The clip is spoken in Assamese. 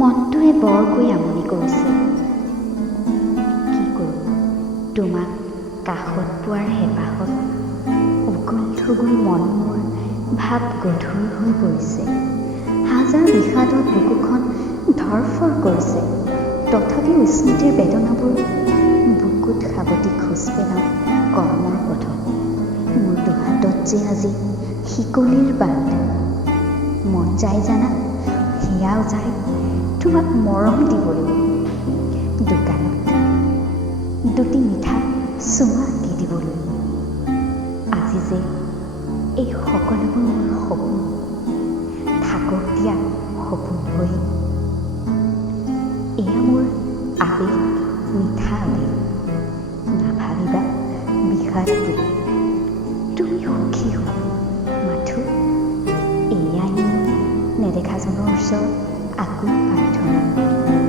মনটোৱে বৰকৈ আমনি কৰিছে। কি কৰোঁ, তোমাক কাষত পোৱাৰ হেঁপাহত উগুল থুগুল মন মোৰ ভাৱ গধুৰ হৈ পৰিছে। হাজাৰ বিষাদত বুকুখন ধৰফৰ কৰিছে, তথাপিও স্মৃতিৰ বেদনাবোৰ বুকুত সাৱটি খোজ পেলাওঁ কৰ্মৰ পথত। মোৰ দুহাতত যে আজি শিকলিৰ বাট, মন যায় জানা, হিয়াও যায় তোমাক মৰম দিবলৈ। দোকানত দুটি মিঠা চুমা দি দিবলৈ। আজি যে এই সকলোবোৰ মোৰ সপোন, থাকক দিয়া সপোন হৈ। এয়া মোৰ আবেগ, মিঠা আবেগ, নাভাবিবা বিষাদ বুলি। তুমি সুখী হোৱা মাথো, এয়াই নেদেখাজনৰ ওচৰত আকুল প্ৰাৰ্থনা।